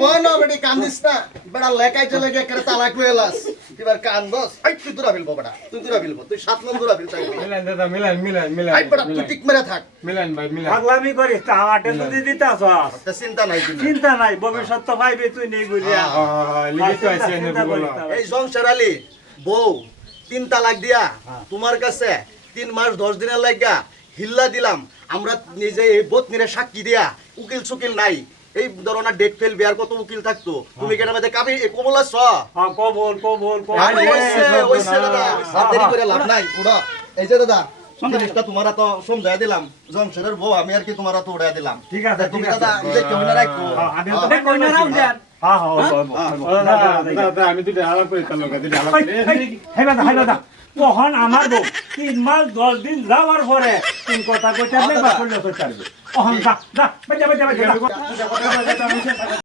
বন বেটি কান্দিস না বেটা লেখাই চলে গিয়ে করে তালাক হয়ে এলাস এবার কান্দস আই তুই দূরা ফেলবো বেটা তুই দূরা ফেলবো তুই 7 নম্বর দূরা ফেল চাইবি মিলান দাদা মিলান আই বেটা তুই ঠিক মেরে থাক মিলান ভাই মিলান পাগলামি করিস তা আমাকে যদি দিতাছ তা চিন্তা নাই তুমি চিন্তা নাই ভবিষ্যৎ তো পাইবে তুই নেই গুলিয়া লিখিত আছে এনে বলো এই সংসার আলী বউ 3 তালাক দিয়া তোমার কাছে 3 মাস 10 দিনের লাগা হিল্লা দিলাম আমরা নিজে এই বতনিরে সাক্ষী দিয়া উকিল সুকিল নাই এই ধরনের ডেট ফেল বিয়ার কত উকিল থাকতো তুমি কেন মধ্যে কাবি কবল আছ কবল ওইসে দাদা আর দেরি করে লাভ নাই উড়া এই যে দাদা জিনিসটা তোমারা তো সমঝায় দিলাম জমশেরের বউ আমি আর কি তোমারা তো উড়ায় দিলাম ঠিক আছে তুমি দাদা যে কেউ না রাখো আমি তো কই না রাম দেন দাদা আমি দুটো আলাপ করে তার লোক দুটো আলাপ করে হাই দাদা তখন আমার বউ 3 মাস 10 দিন যাওয়ার পরে তিন কথা কইতে বা করলে তো পারবে ওহন যা যা বাজা